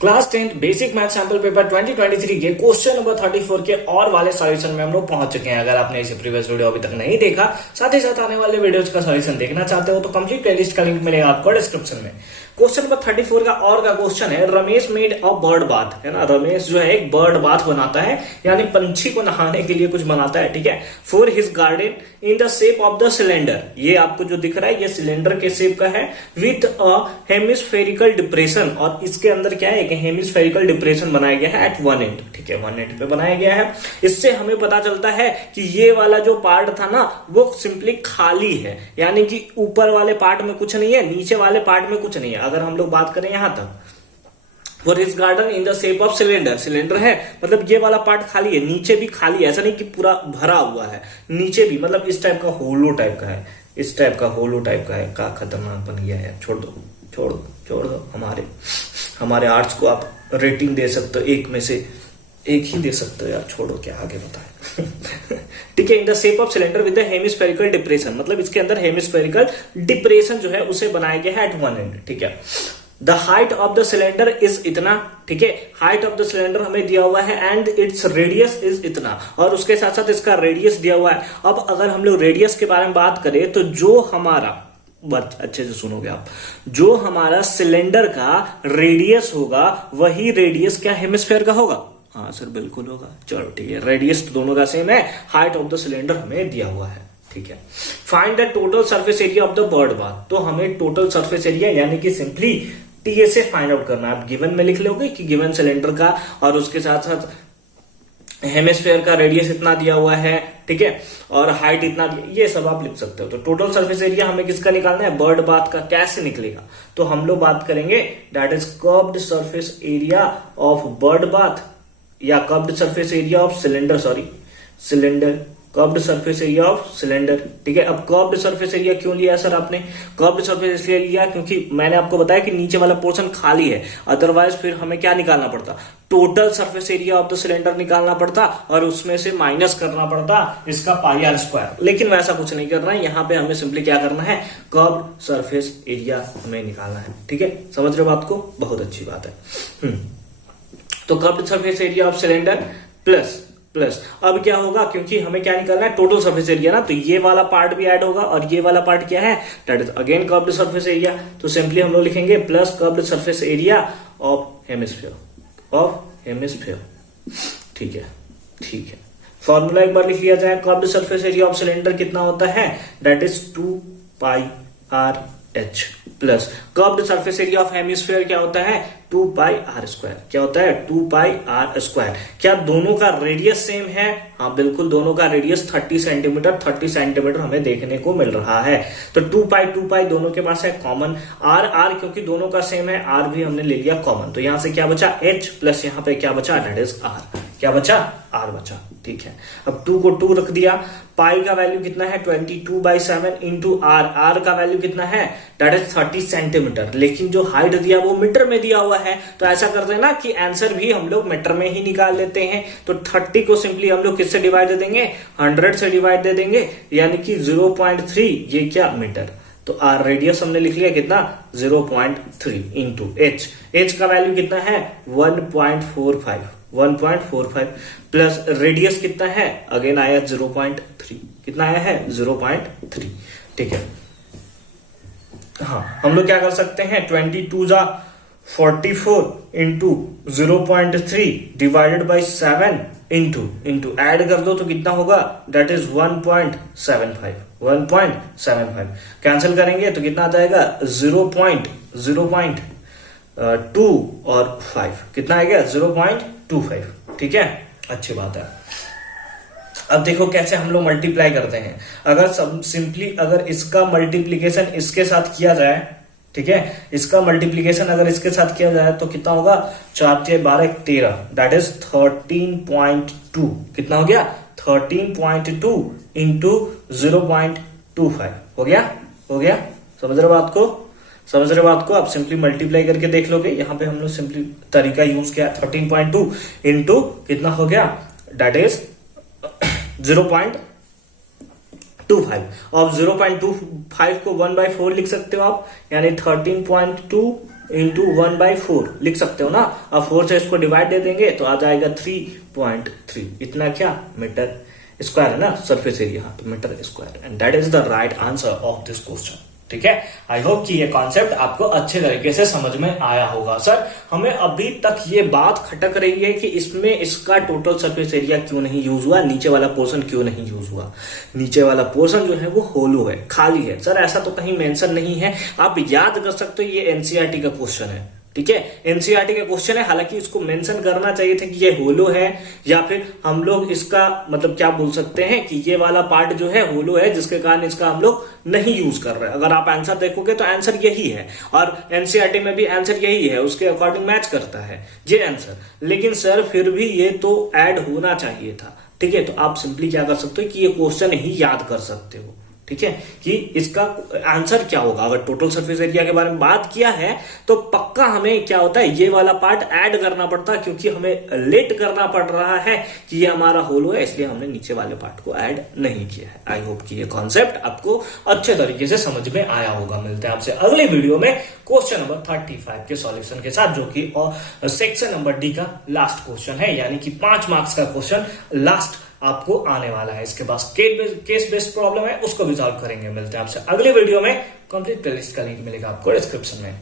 Class 10 basic math sample paper 2023 के question number 34 के और वाले सॉल्यूशन में हम लोग पहुंच चुके हैं। अगर आपने इसे प्रीवियस वीडियो अभी तक नहीं देखा, साथ ही साथ आने वाले वीडियोज का सॉल्यूशन देखना चाहते हो तो कंप्लीट प्लेलिस्ट का लिंक मिलेगा आपको डिस्क्रिप्शन में। क्वेश्चन नंबर 34 का और का क्वेश्चन है, Ramesh made a bird bath, है ना। रमेश जो है एक बर्ड बाथ बनाता है, यानी पंछी को नहाने के लिए कुछ बनाता है, ठीक है। For his garden in the shape of the cylinder, ये आपको जो दिख रहा है ये सिलेंडर के शेप का है, विथ अ हेमिस्फेरिकल डिप्रेशन, और इसके अंदर क्या है, एक हेमिस्फेरिकल डिप्रेशन बनाया गया है एट वन एंड, ठीक है, वन एंड पे बनाया गया है। इससे हमें पता चलता है कि ये वाला जो पार्ट था ना वो सिंपली खाली है, यानी कि ऊपर वाले पार्ट में कुछ नहीं है, नीचे वाले पार्ट में कुछ नहीं है। अगर हम लोग बात करें यहां तक, for his garden in the shape of cylinder, cylinder है मतलब ये वाला पार्ट खाली है, नीचे भी खाली है, ऐसा नहीं कि पूरा भरा हुआ है, नीचे भी मतलब इस टाइप का होलो टाइप का है, इस टाइप का होलो टाइप का है। का खतरनाक बन गया है, छोड़ दो छोड़ दो छोड़ दो। हमारे आर्ट्स को आप रेटिंग दे सकते हो, एक में से एक ही दे सकते हो यार, छोड़ो क्या आगे बताएं। ठीक है, in the shape of cylinder with the hemispherical depression, मतलब इसके अंदर हेमिस्फेरिकल डिप्रेशन जो है उसे बनाया गया है एट वन एंड, ठीक है। The height of the cylinder is इतना, ठीक है, हाइट ऑफ द सिलेंडर हमें दिया हुआ है एंड इट्स रेडियस इज इतना, और उसके साथ साथ इसका रेडियस दिया हुआ है। अब अगर हम लोग रेडियस के बारे में बात करें तो जो हमारा, बहुत अच्छे से सुनोगे आप, जो हमारा सिलेंडर का रेडियस होगा वही रेडियस क्या हेमिस्फेयर का होगा? हाँ सर बिल्कुल होगा। चलो ठीक है, रेडियस तो दोनों का सेम है, हाइट ऑफ द सिलेंडर हमें दिया हुआ है, ठीक है। Find the total surface area of the bird bath, तो हमें टोटल सरफेस एरिया यानी कि सिंपली टीएसए फाइंड आउट करना है। आप गिवन में लिख लोगे कि गिवन सिलेंडर का और उसके साथ साथ हेमिस्फेयर का रेडियस इतना दिया हुआ है, ठीक है, और हाइट इतना, ये सब आप लिख सकते हो। तो टोटल सरफेस एरिया हमें किसका निकालना है? बर्ड बाथ का। कैसे निकलेगा? तो हम लोग बात करेंगे that is curved surface area of bird bath, या curved surface area of cylinder, sorry cylinder, curved surface area of cylinder, ठीक है। अब कर्व्ड सरफेस एरिया क्यों लिया सर आपने? कर्व्ड सरफेस इसलिए लिया क्योंकि मैंने आपको बताया कि नीचे वाला पोर्शन खाली है, अदरवाइज फिर हमें क्या निकालना पड़ता? Total surface area of the cylinder निकालना पड़ता और उसमें से माइनस करना पड़ता इसका पाई आर स्क्वायर। लेकिन वैसा कुछ नहीं करना है, यहाँ पे हमें सिंपली क्या करना है? कर्व्ड सरफेस एरिया हमें निकालना है, ठीक है। समझ रहे हो बात को? बहुत अच्छी बात है। तो curved surface area of cylinder plus plus, अब क्या होगा, क्योंकि हमें क्या निकालना है? टोटल सरफेस एरिया ना, तो ये वाला पार्ट भी ऐड होगा और ये वाला पार्ट क्या है? That is again curved surface area. तो सिंपली हम लोग लिखेंगे plus curved surface area of hemisphere, ठीक है, ठीक है। फॉर्मूला एक बार लिख लिया जाए, curved surface area of cylinder कितना होता है? That is 2 pi R H, plus curved surface area of hemisphere क्या होता है? 2 पाई आर स्क्वायर। क्या होता है? 2 पाई आर स्क्वायर। क्या दोनों का रेडियस सेम है? हाँ बिल्कुल, दोनों का रेडियस 30 सेंटीमीटर हमें देखने को मिल रहा है। तो 2 पाई दोनों के पास है कॉमन, आर क्योंकि दोनों का सेम है, आर भी हमने ले लिया कॉमन। तो यहां से क्या बचा? एच, प्लस यहां पे क्या बचा? That is R. क्या बचा? आर बचा, ठीक है। अब 2 को 2 रख दिया, पाई का वैल्यू कितना है? 22/7 इंटू आर का वैल्यू कितना है? That is 30 centimetre. लेकिन जो हाइट दिया वो मीटर में दिया हुआ है, तो ऐसा करते हैं ना कि आंसर भी हम लोग मीटर में ही निकाल लेते हैं। तो 30 को सिंपली हम लोग किससे डिवाइड दे देंगे? 100 से डिवाइड दे देंगे, यानी कि 0.3, ये क्या? मीटर। तो आर रेडियस हमने लिख लिया कितना? 0.3 इंटू एच का वैल्यू कितना है? 1.45 प्लस रेडियस कितना है? अगेन आया 0.3, कितना आया है? 0.3, ठीक है। हाँ, हम लोग क्या कर सकते हैं? 22 जा 44 into 0.3 divided by 7 into add कर दो तो कितना होगा? दैट इज 1.75 कैंसिल करेंगे तो कितना आ जाएगा? 0.2 और 5 कितना आएगा? 0.25, ठीक है। अच्छी बात है। अब देखो कैसे हम लोग मल्टीप्लाई करते हैं। अगर सिंपली अगर इसका मल्टीप्लीकेशन इसके साथ किया जाए, ठीक है, इसका मल्टीप्लीकेशन अगर इसके साथ किया जाए तो कितना होगा? 4 × 12 = 13, दैट इज 13.2। कितना हो गया? 13.2 इंटू 0.25 हो गया। समझ रहे बात को? आप सिंपली मल्टीप्लाई करके देख लोगे। यहाँ पे हम लोग सिंपली तरीका यूज किया, 13.2 इंटू कितना हो गया? That is 0.25। और 0.25 को 1/4 लिख सकते हो आप, यानी 13.2 इंटू 1/4 लिख सकते हो ना। अब 4 से इसको डिवाइड दे देंगे तो आ जाएगा 3.3, इतना क्या मीटर स्क्वायर है ना सरफेस एरिया, तो metre square, and that is the right answer of this question. ठीक है, आई होप कि ये कॉन्सेप्ट आपको अच्छे तरीके से समझ में आया होगा। सर हमें अभी तक ये बात खटक रही है कि इसमें इसका टोटल सरफेस एरिया क्यों नहीं यूज हुआ, नीचे वाला पोर्शन क्यों नहीं यूज हुआ। नीचे वाला पोर्शन जो है वो होलो है, खाली है। सर ऐसा तो कहीं मेंशन नहीं है, आप याद कर सकते हो, ये एनसीईआरटी का क्वेश्चन है। ठीक है, एनसीईआरटी का क्वेश्चन है, हालांकि इसको मेंशन करना चाहिए था कि ये होलो है, या फिर हम लोग इसका मतलब क्या बोल सकते हैं कि ये वाला पार्ट जो है होलो है, जिसके कारण इसका हम लोग नहीं यूज कर रहे हैं। अगर आप आंसर देखोगे तो आंसर यही है, और एनसीईआरटी में भी आंसर यही है, उसके अकॉर्डिंग मैच करता है ये आंसर। लेकिन सर फिर भी ये तो ऐड होना चाहिए था। ठीक है, तो आप सिंपली क्या कर सकते हो कि ये क्वेश्चन ही याद कर सकते हो। ठीक है, कि इसका आंसर क्या होगा। अगर टोटल सरफेस एरिया के बारे में बात किया है तो पक्का हमें क्या होता है, ये वाला पार्ट ऐड करना पड़ता है, क्योंकि हमें लेट करना पड़ रहा है कि ये हमारा होलो है, इसलिए हमने नीचे वाले पार्ट को ऐड नहीं किया है। आई होप कि ये कॉन्सेप्ट आपको अच्छे तरीके से समझ में आया होगा। मिलते हैं आपसे अगले वीडियो में क्वेश्चन नंबर 35 के सॉल्यूशन के साथ, जो कि सेक्शन नंबर डी का लास्ट क्वेश्चन है, यानी कि 5 मार्क्स का क्वेश्चन लास्ट आपको आने वाला है। इसके पास केस बेस्ड प्रॉब्लम है, उसको भी सॉल्व करेंगे। मिलते हैं आपसे अगले वीडियो में। कंप्लीट प्लेलिस्ट का लिंक मिलेगा आपको डिस्क्रिप्शन में।